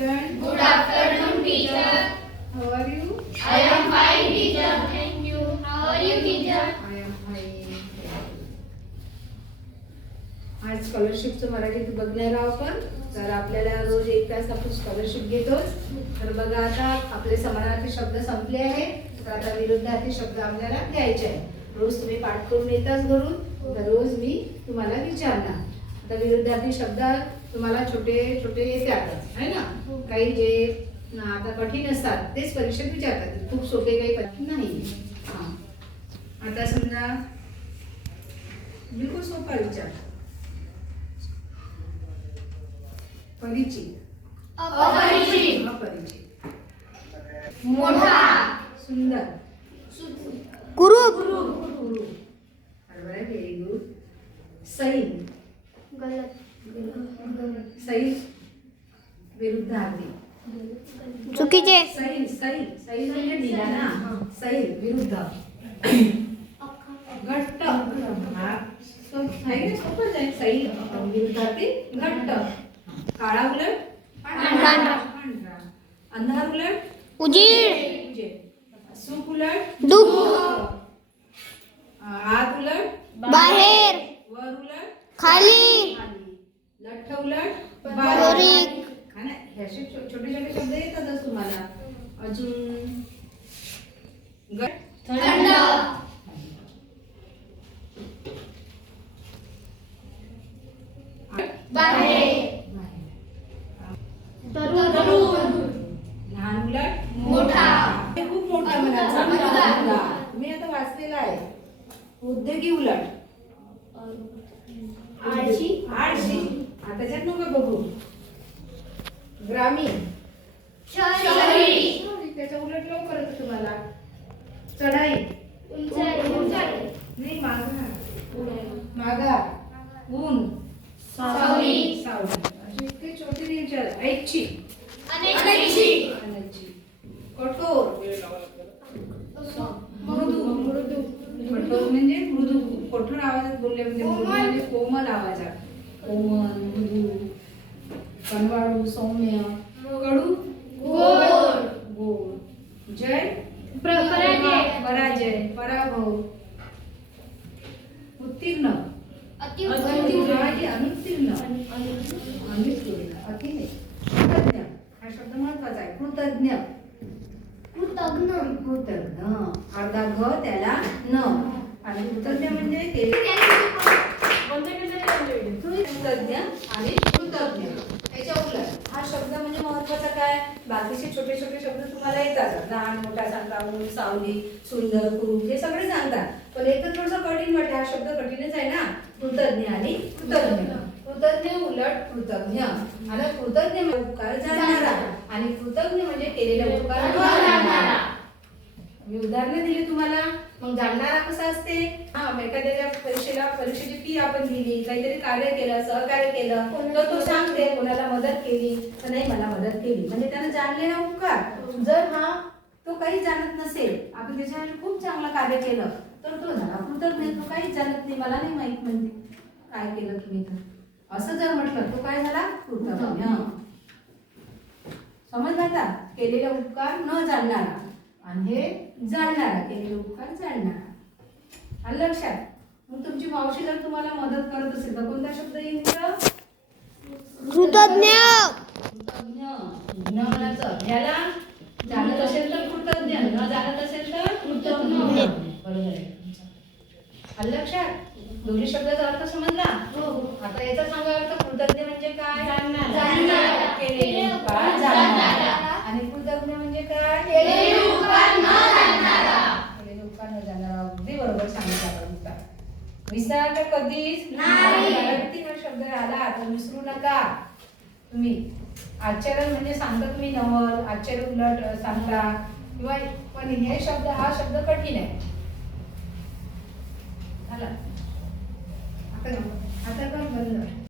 student? Good afternoon, teacher. How are you? I am fine, teacher. Thank you. How are you, teacher? I am fine. आज स्कॉलरशिपचं मराठीत बघणार आहोत आपण. तर आपल्याला रोज 1 तास आपण स्कॉलरशिप घेतोच. तर बघा आता आपले समानार्थी शब्द संपले आहेत. तर आता विरुद्धार्थी शब्द आपल्याला घ्यायचे आहेत. रोज तुम्ही पाठ करून येताच घरून. तर रोज मी तुम्हाला विचारणार. आता विरुद्धार्थी शब्द तुम्हाला छोटे छोटे येतात आहे ना. काही जे आता कठीण असतात तेच परीक्षेत विचारतात. खूप सोपे काही कठीण नाही. आता समजा बिलकुल सोपा विचार. परिचित, अपरिचित, अपरिचित, मोठा, सुंदर, कुरूप, गुरु, बरोबर आहे. Very good. सैल, सैल विरुद्धार्थी. चुकीचे, सैल सैल सैल म्हणजे दिला ना. सैल विरुद्ध. घट्ट, हा सोपंच आहे. सैल विरुद्धार्थी घट्ट. काळा उलट पांढरा. पांढरा. अंधार उलट उजीड, उजेड. सुख उलट दुःख, आत उलट बाहेर, वर उलट खाली, खाली. लठ्ठ उलट बारीक. हा ना. हे असे छोटे छोटे शब्द येतातच तुम्हाला. अजून थंड, बाहेर, तरुण, लहान उलट मोठा. हे खूप मोठा म्हणायचा. तुम्ही आता वाचलेला आहे. उद्योगी उलट आळशी, आळशी. आता त्याच्यात नको बघू. ग्रामीण, शहरी, त्याच्या उलट लवकर येतं तुम्हाला. चढाई, उंचाई, नाही माघार, माघार. ऊन, सावली, सावली. असे इतके छोटे विचार. ऐच्छिक, अनैच्छिक, कठोर, मृदू. कठोर म्हणजे मृदू. कठोर आवाजात बोलले म्हणजे मृदू म्हणजे कोमल आवाजात. कोमल, मृदू. कनवाळू, सौम्य. कडू, गोड, गोड. जय, पराजय, पराजय, पराभव. उत्तीर्ण, अतिउत्तीर्ण, अनुत्तीर्ण, अनुत्तीर्ण, अति नाही. कृतज्ञ हा शब्द महत्वाचा आहे. कृतज्ञ, कृतज्ञ, कृतज्ञ. अर्धा घ त्याला न. आणि कृतज्ञ म्हणजे कृतज्ञ आणि कृतज्ञ. त्याच्या उलट हा शब्द म्हणजे महत्वाचा काय. बाकीचे छोटे छोटे शब्द तुम्हाला येतात. लहान मोठा सांगता. ऊन, सावली, सुंदर, कुरूप हे सगळे सांगतात. पण एकच थोडंसं कठीण वाटतं. हा शब्द कठीणच आहे ना. कृतज्ञ आणि कृतज्ञ. कृतज्ञ उलट कृतज्ञ. आणि कृतज्ञ म्हणजे उपकार जाणणारा. आणि कृतज्ञ म्हणजे केलेले उपकार न जाणणारा. मी उदाहरणं दिली तुम्हाला. मग जाणणारा कसा असते. एखाद्या परीक्षेची फी आपण दिली, काहीतरी कार्य केलं, सहकार्य केलं, तर तो सांगते कोणाला मदत केली तर नाही मला मदत केली, म्हणजे त्यानं जाणलेला उपकार. जर तो काही जाणत नसेल, आपण त्याच्यासाठी खूप चांगलं कार्य केलं, तर तो झाला कृतज्ञ. तो काहीच जाणत नाही, मला नाही माहित म्हणजे काय केलं तुम्ही तर, असं जर म्हटलं तो काय झाला कृतज्ञ. समजलं आता. केलेला उपकार न जाणणारा आणि हे जाणणारा. केलेले उपकार जाणणारा. आलं लक्षात. मग तुमची मावशी जर तुम्हाला मदत करत असेल तर कोणता शब्द येईल? कृतज्ञ, कृतज्ञ. ज्ञ म्हणायचं. ह्याला जाणत असेल तर कृतज्ञ, न जाणत असेल तर कृतज्ञ. बरोबर आहे. आलं लक्षात. दोन्ही शब्दाचा अर्थ समजला. आता याचा सांगा अर्थ. कृतज्ञ म्हणजे काय. जाणणारा. केलेले उपकार जाणणारा. आणि कृतज्ञ म्हणजे काय. केलेले उपकार न जाणणारा. केलेले उपकार न जाणणारा. अगदी बरोबर सांगितलं. विसरा तर कधीच नाही. हा शब्द आला तर विसरू नका तुम्ही. आश्चर्य म्हणजे सांगता तुम्ही नवल, आश्चर्य उलट सांगता किंवा, पण हे शब्द हा शब्द कठीण आहे. झाला आता कर बंद.